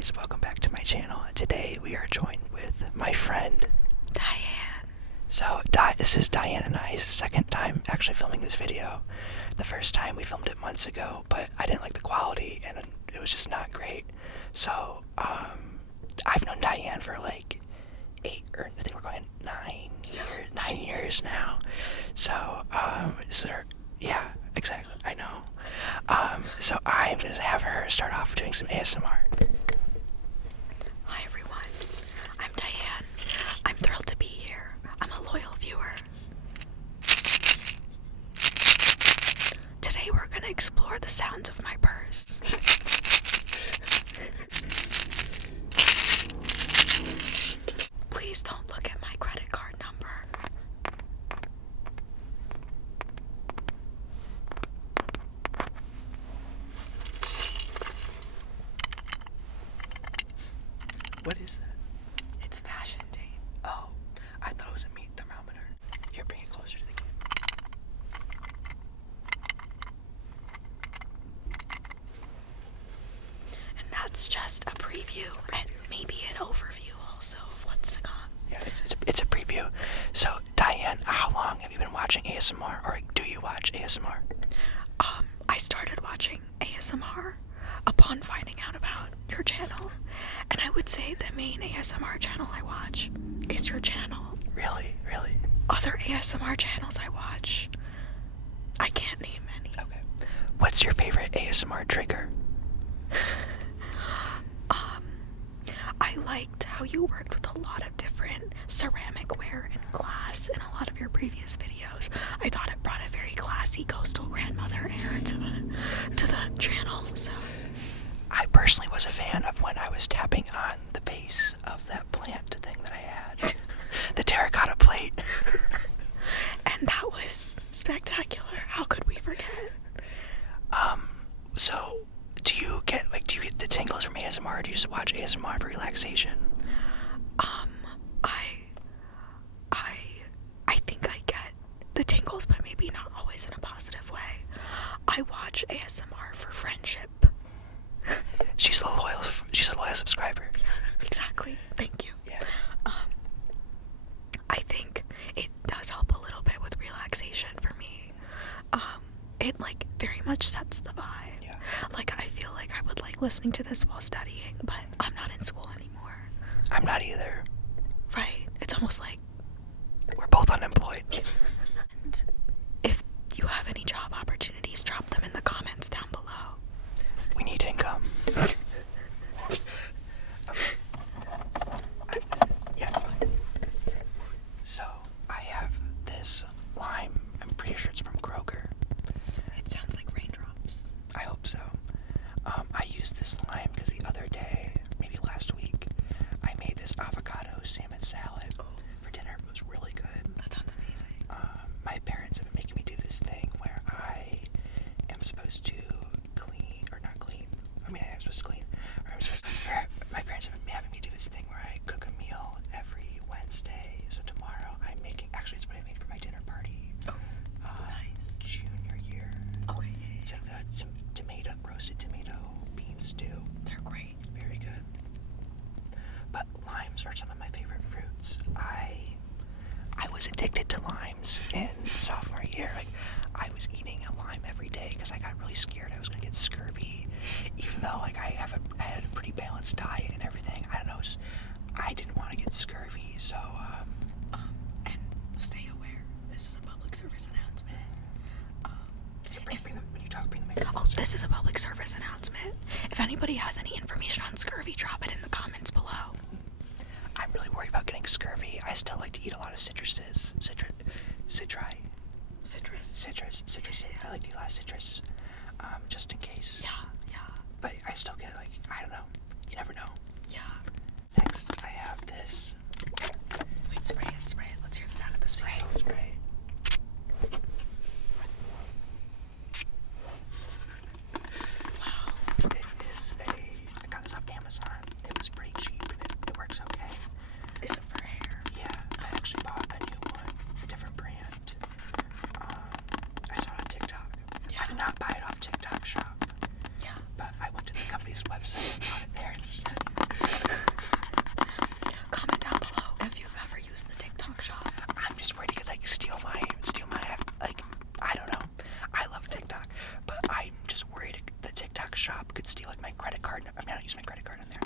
guys, welcome back to my channel. Today we are joined with my friend Diane. So this is Diane and I's second time actually filming this video. The first time we filmed it months ago, but I didn't like the quality and it was just not great. So I've known Diane for like 8 or I think we're going 9 years now. So yeah, exactly, I know. So I'm gonna have her start off doing some ASMR. Hi everyone, I'm Diane. I'm thrilled to be here. I'm a loyal viewer. Today we're gonna explore the sounds of my purse. Please don't look at my credit card number. What is that? It's fashion tape. Oh, I thought it was a meat thermometer. Here, bring it closer to the camera. And that's just a preview and maybe an overview also of what's to come. Yeah, it's a preview. So, Diane, how long have you been watching ASMR, or do you watch ASMR? I started watching ASMR upon finding out about your channel, and I would say the main ASMR channel I watch is your channel. Really? Other ASMR channels I watch, I can't name any. Okay. What's your favorite ASMR trigger? I liked how you worked with a lot of different ceramic ware and glass in a lot of your previous videos. I thought it brought a very classy coastal grandmother air to the channel. So I personally was a fan of when I was tapping on the base of that plant thing that I had. The terracotta plate. and that was spectacular. How could we forget? So do you get the tingles from ASMR, or do you just watch ASMR for relaxation? I think I get the tingles, but maybe not always in a positive way. I watch ASMR for friendship. She's a loyal subscriber. Exactly. Thank you. Yeah. I think it does help a little bit with relaxation for me. It very much sets the vibe. Yeah. I feel like I would like listening to this while studying, but I'm not in school anymore. I'm not either. Right. It's almost like We're both unemployed. and if you have any job opportunities, drop them in the comments down below. We need income. So, I have this lime. I'm pretty sure it's from Kroger. It sounds like raindrops. I hope so. I used this lime because the other day, maybe last week, I made this avocado salmon salad for dinner. It was really good. That sounds amazing. My parents have been making me do this thing where I am supposed to clean, or not clean. I mean, I am supposed to clean. My parents have been having me do this thing where I cook a meal every Wednesday. So tomorrow I'm making, actually it's what I made for my dinner party. Oh, nice. Junior year. Okay. It's like the roasted tomato bean stew. They're great. Very good. But limes are some of my favorite fruits. I was addicted to limes in sophomore year. I was eating a lime every day because I got really scared I was gonna get scurvy, even though I had a pretty balanced diet and everything. I don't know, I didn't want to get scurvy, so And stay aware. This is a public service announcement. bring the microphone. Oh, this is a public service announcement. If anybody has any information on scurvy, drop it in the comments below. I'm really worried about getting scurvy. I still like to eat a lot of citruses. Citrus. I like to eat a lot of citrus, just in case. Yeah. But I still get I don't know. You never know. Yeah. Next, I have this. Wait, spray it. Let's hear the sound of the spray. Sea salt spray. Wow. I got this off Amazon. It was pretty cheap and it works okay. Is it for hair? Yeah, I actually bought a new one, a different brand. I saw it on TikTok. Yeah. I did not buy it off TikTok shop. Yeah. But I went to the company's website and bought it I don't use my credit card on there.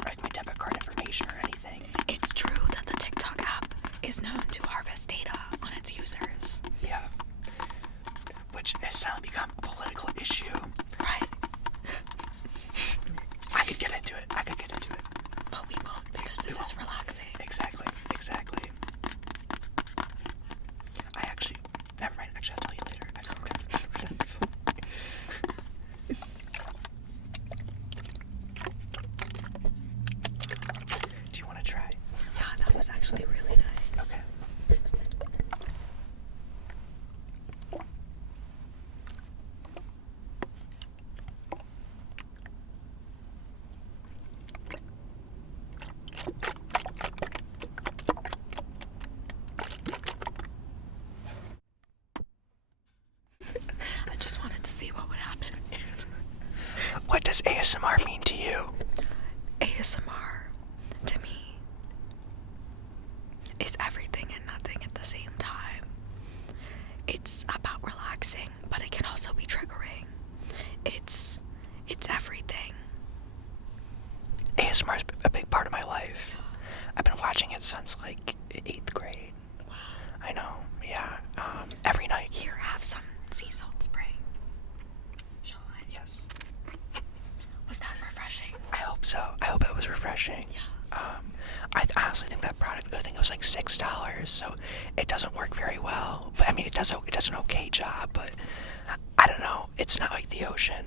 Or like my debit card information or anything. It's true that the TikTok app is known to harvest data on its users. Yeah. Which has suddenly become a political issue. Right. I could get into it. But we won't because this is relaxing. Exactly. I actually, never mind. Actually, I'll tell you later. Do you want to try? Yeah, that was actually really nice. Okay. I just wanted to see what would happen. What does ASMR mean to you? ASMR, to me, is everything and nothing at the same time. It's about relaxing, but it can also be triggering. It's everything. ASMR is a big part of my life. I've been watching it since like 8th grade. Wow. I know, yeah. Every night. Here, have some sea salt spray. Shall I? Yes. Was that refreshing? I hope so. I hope it was refreshing. Yeah. I honestly think that product, I think it was like $6, so it doesn't work very well. But I mean, it does an okay job, but I don't know. It's not like the ocean.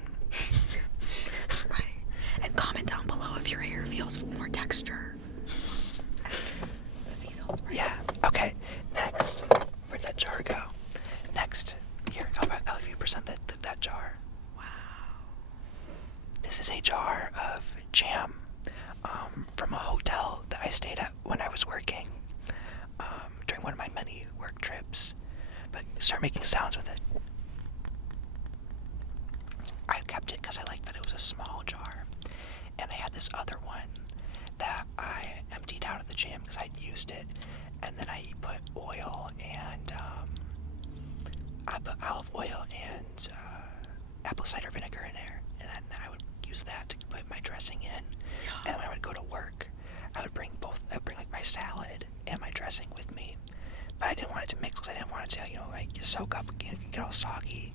Right. And comment down below if your hair feels more texture after the sea salt spray. Yeah. Okay. Next, where'd that jar go? Next, here, I'll have you present that jar. Wow. This is a jar of jam from a hotel that I stayed at when I was working during one of my many work trips. But start making sounds with it. I kept it because I liked that it was a small jar. And I had this other one that I emptied out of the jam because I'd used it. And then I put oil and I put olive oil and apple cider vinegar in there. And then I would use that to put my dressing in. And when I would go to work, I would bring like my salad and my dressing with me. But I didn't want it to mix because I didn't want it to, like soak up and get all soggy.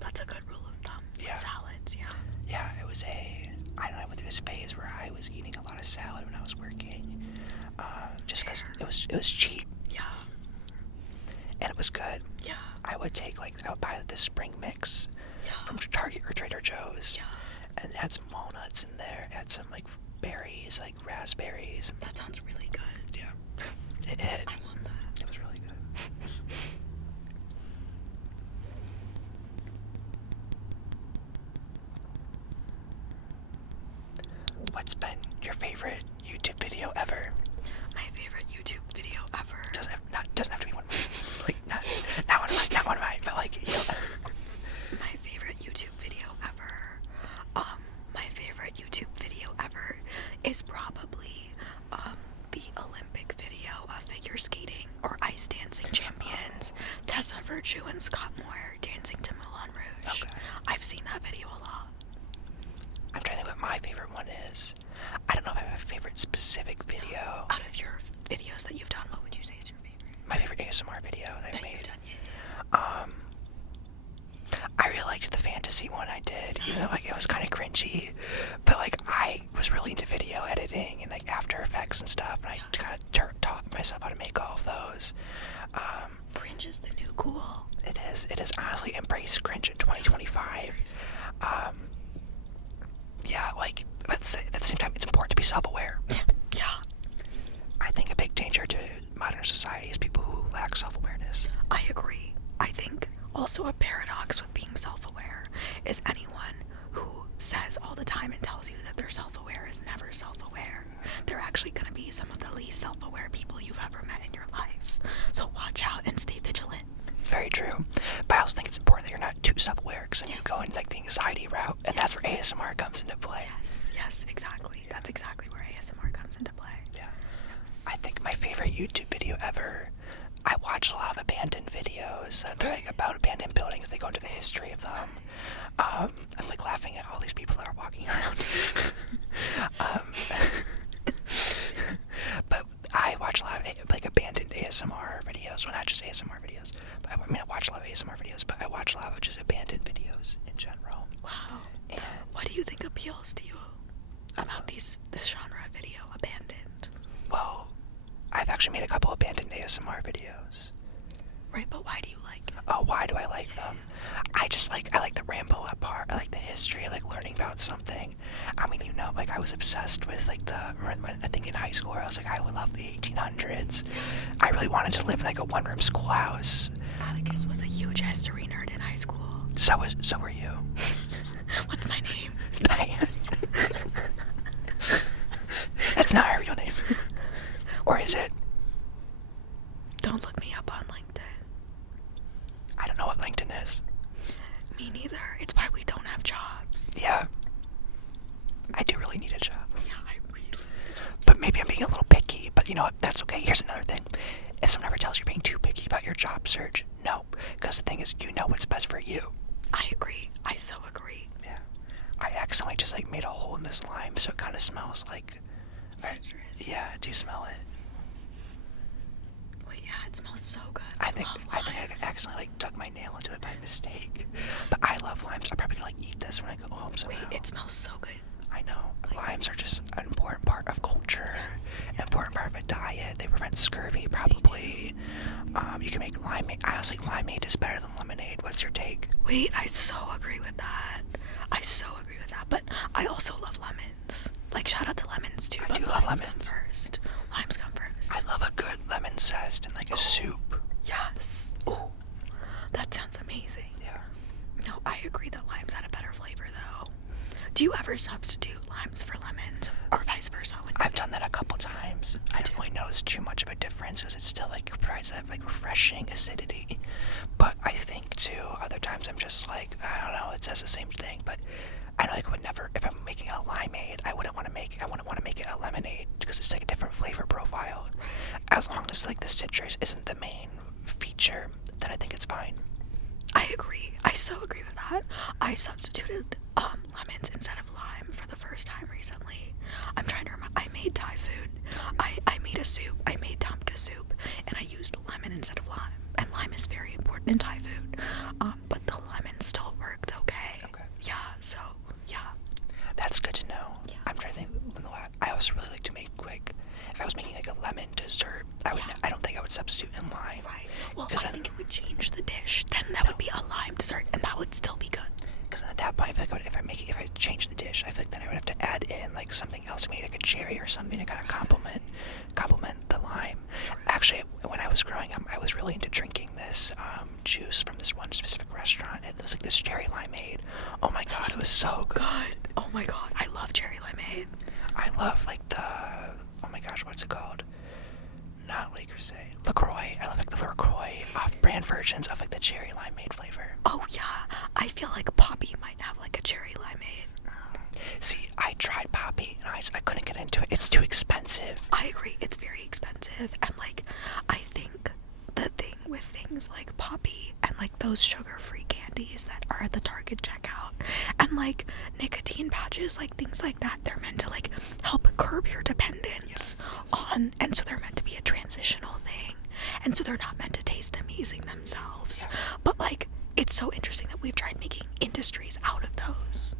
That's a good rule of thumb with salads, yeah. Yeah, it was I don't know, I went through this phase where I was eating a lot of salad when I was working. Just because it was cheap. Yeah. And it was good. Yeah. I would buy the spring mix from Target or Trader Joe's. Yeah. And it had some walnuts in there. It had some like berries, like raspberries. That sounds really good. Yeah. I want that. It was really good. What's been your favorite YouTube video ever? My favorite YouTube video ever. Doesn't have to be one. Like not one of mine, but like My favorite YouTube video ever. My favorite YouTube video ever is probably the Olympic video of figure skating or ice dancing champions Tessa Virtue and Scott Moore dancing to Moulin Rouge. Okay. I've seen that video a lot. I'm trying to think what my favorite one is. I don't know if I have a favorite specific video. Out of your videos that you've done, what would you say is your favorite? My favorite ASMR video that I made. You've done, yeah. I really liked the fantasy one I did, even though like it was kind of cringy. But like I was really into video editing and like After Effects and stuff, and I kind of taught myself how to make all of those. Cringe is the new cool. It is. It is honestly embrace cringe in 2025. Yeah, like at the same time, it's important to be self-aware. Yeah. I think a big danger to modern society is people who lack self-awareness. I agree. I think also a paradox with being self-aware is anyone who says all the time and tells you that they're self-aware is never self-aware. They're actually going to be some of the least self-aware people you've ever met in your life. So watch out and stay vigilant. It's very true. But I also think it's important that you're not too self-aware because then you go into like the anxiety route, and that's where ASMR comes into play. Yes, exactly. That's exactly where ASMR comes into play. Yeah. I think my favorite YouTube video ever, I watch a lot of abandoned videos. They're like about abandoned buildings. They go into the history of them. I'm like laughing at all these people that are walking around. But I watch a lot of like abandoned ASMR videos. Well, not just ASMR videos. But I watch a lot of ASMR videos, but I watch a lot of just abandoned videos in general. Wow. And what do you think appeals to you about this genre of video, abandoned? well, I've actually made a couple abandoned ASMR videos. Right, but why do you like it? Oh, why do I like them? I like the Rambo part. I like the history. I like learning about something. I mean, like I was obsessed with like I think in high school I was like, I would love the 1800s. I really wanted to live in like a one-room schoolhouse. Atticus was a huge history nerd in high school. So were you. What's my name? Diane. That's not her real name. Or is it? Don't look me up on LinkedIn. I don't know what LinkedIn is. Me neither. It's why we don't have jobs. Yeah. I do really need a job. Yeah, I really need a job. But maybe I'm being a little picky. But you know what? That's okay. Here's another thing. If someone ever tells you you're being too picky about your job search, no. Because the thing is, you know what's best for you. I agree. I so agree. Yeah. I accidentally just like made a hole in this lime, so it kind of smells like citrus. Yeah, do you smell it? Wait, yeah, it smells so good. I think I accidentally like dug my nail into it by mistake. But I love limes. I'm probably gonna like eat this when I go home somehow. Wait, it smells so good. I know. Limes are just an important part of culture, an important part of a diet. They prevent scurvy, probably. You can make limeade. Honestly, limeade is better than lemonade. What's your take? Wait, I so agree with that. But I also love lemons. Like, shout out to lemons too. I do love lemons. Come first. Limes come first. I love a good lemon zest in like a soup. Yes. Oh, that sounds amazing. Yeah. No, I agree that limes had a better flavor though. Do you ever substitute limes for lemons, or vice versa? I've done that a couple times. I don't really notice too much of a difference because it still like provides that like refreshing acidity. But I think too, other times I'm just like, I don't know, it says the same thing, but I know like I would never, if I'm making a limeade, I wouldn't want to make it a lemonade because it's like a different flavor profile. As long as like the citrus isn't the main feature, then I think it's fine. I agree. I so agree with that. I substituted lemons instead of lime for the first time recently. I'm trying to remember. I made Thai food. I made a soup. I made tomka soup, and I used lemon instead of lime. And lime is very important in Thai food. But the lemon still worked okay. Okay. Yeah. So yeah. That's good to know. Yeah. I'm trying to think. I also really like to make quick. If I was making like a lemon dessert, I don't think I would substitute in lime. Right. Well, I think it would change the dish. Then that would be a lime dessert, and that would still be good. Because at that point, I feel like if I change the dish, I feel like then I would have to add in like something else, maybe like a cherry or something to kind of complement the lime. True. Actually, when I was growing up, I was really into drinking this juice from this one specific restaurant. It was like this cherry limeade. Oh my god, it was so good. Oh my god, I love cherry limeade. I love like oh my gosh, what's it called? Not Le Creuset. LaCroix. I love like the LaCroix off-brand versions of like the cherry limeade flavor. Oh yeah, I feel like Poppy might have like a cherry limeade. See, I tried Poppy and I couldn't get into it. It's too expensive. I agree, it's very expensive, and like I think the thing with things like Poppy and like those sugar-free candies that are at the Target checkout and like nicotine patches, like things like that, they're meant to like help curb your dependence on, and so they're meant to be a transitional thing, and so they're not meant to taste amazing themselves. But like it's so interesting that we've tried making industries out of those,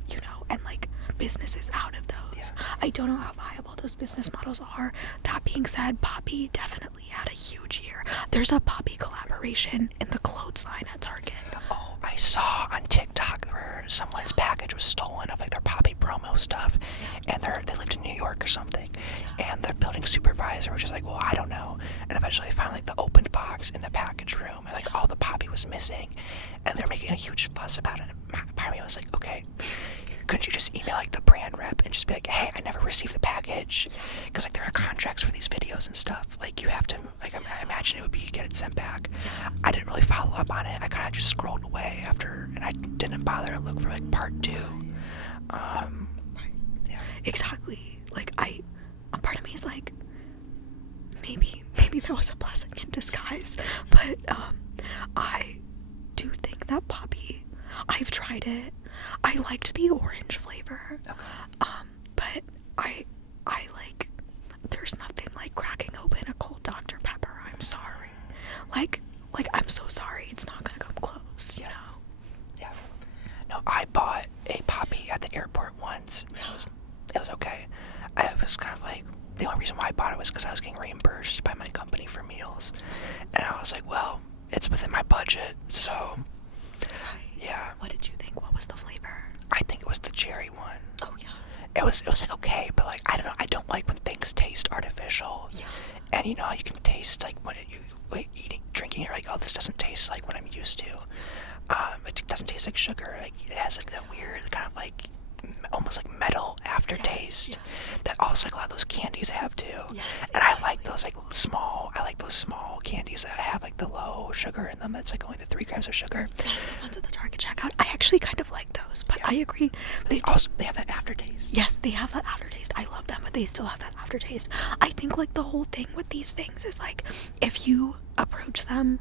and like businesses out of those. I don't know how viable those business models are. That being said, Poppy definitely had a huge year. There's a Poppy collaboration in the clothes line at Target. Oh, I saw on TikTok where someone's package was stolen of like their Poppy promo stuff, and they lived in New York or something, and the building supervisor was just like, well, I don't know, and eventually they found like the opened box in the package room, and like all the Poppy was missing, and they're making a huge fuss about it. And part of me was like, okay, couldn't you just email like the brand rep and just be like, hey, I never received the package? Because like there are contracts for these videos and stuff. Like you have to, like I imagine it would be you get it sent back. I didn't really follow up on it. I kind of just scrolled away after, and I didn't bother to look for like part 2. Exactly. Like part of me is like, maybe maybe that was a blessing in disguise. But I do think that poppy, I've tried it. I liked the orange flavor. Okay. But I like, there's nothing like cracking open a cold Dr. Pepper. I'm sorry. Like I'm so sorry. It's not gonna come close, you know? Yeah. No, I bought a poppy at the airport once. It was okay. I was kind of like, the only reason why I bought it was because I was getting reimbursed by my company for meals. And I was like, well, it's within my budget, so yeah. What did you think? What was the flavor? I think it was the cherry one. Oh yeah. It was like okay, but like I don't know. I don't like when things taste artificial. Yeah. And you know how you can taste like when drinking, you're like, oh, this doesn't taste like what I'm used to. It doesn't taste like sugar. Like it has like that weird kind of like almost like metal aftertaste that also like a lot of those candies have too. Yes, and I like those like small. I like those small candies that have like the low sugar in them. That's like only the 3 grams of sugar. Yes, the ones at the Target checkout. I actually kind of like those, but I agree. They have that aftertaste. Yes, they have that aftertaste. I love them, but they still have that aftertaste. I think like the whole thing with these things is like if you approach them,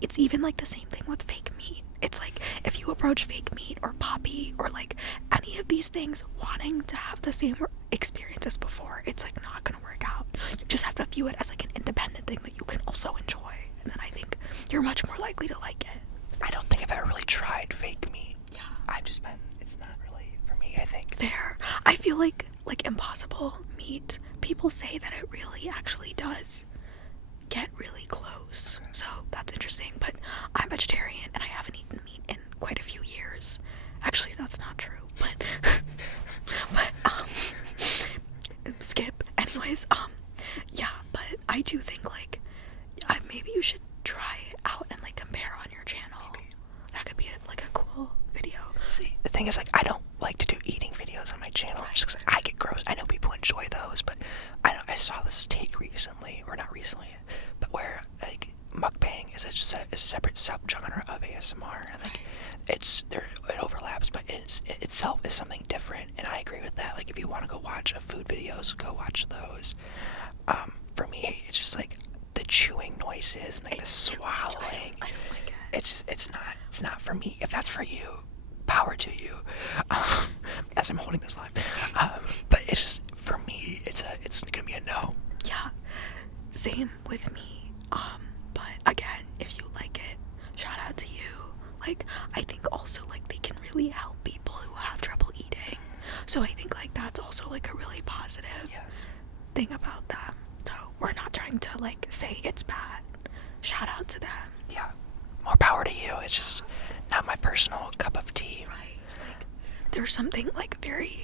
it's even like the same thing with fake meat. It's like if you approach fake meat or poppy or like any of these things wanting to have the same experience as before, it's like not gonna work out. You just have to view it as like an independent thing that you can also enjoy, and then I think you're much more likely to like it. I don't think I've ever really tried fake meat. Yeah. It's not really for me, I think. Fair. I feel like Impossible meat, people say that it really actually does get really close. So that's interesting. But I'm vegetarian and I haven't eaten meat in quite a few years. Actually, that's not true. But skip. Anyways, yeah, but I do think like maybe you should try it out and like compare on your channel. Maybe. That could be like a cool video. See, the thing is like I don't like to do eating videos on my channel just because I get gross. I know people enjoy those, but I saw this take recently, or not recently, but where like mukbang is a separate subgenre of ASMR, and like it overlaps, but it itself is something different, and I agree with that. Like if you want to go watch food videos, go watch those. For me, it's just like the chewing noises and like the swallowing. I don't like it. It's not for me. If that's for you, power to you. As I'm holding this live, but it's just for me. It's gonna be a no. Yeah, same with me. But again, if you like it, shout out to you. Like, I think also like they can really help people who have trouble eating. So I think like that's also like a really positive thing about them. So we're not trying to like say it's bad. Shout out to them. Yeah, more power to you. It's just not my personal cup of tea. Right. Like, there's something like very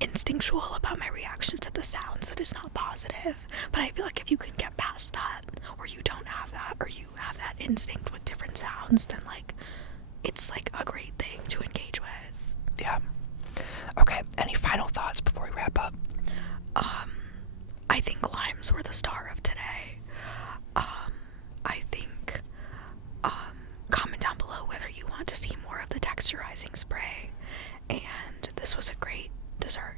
instinctual about my reaction to the sounds that is not positive. But I feel like if you can get past that, or you don't have that, or you have that instinct with different sounds, then like it's like a great thing to engage with. Yeah. Okay, any final thoughts before we wrap up? I think limes were the star of today. I think comment down below whether you want to see more of the texturizing spray, and this was a great dessert.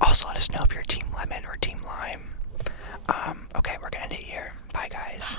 Also, let us know if you're team lemon or team lime. Okay, we're gonna end it here. Bye, guys.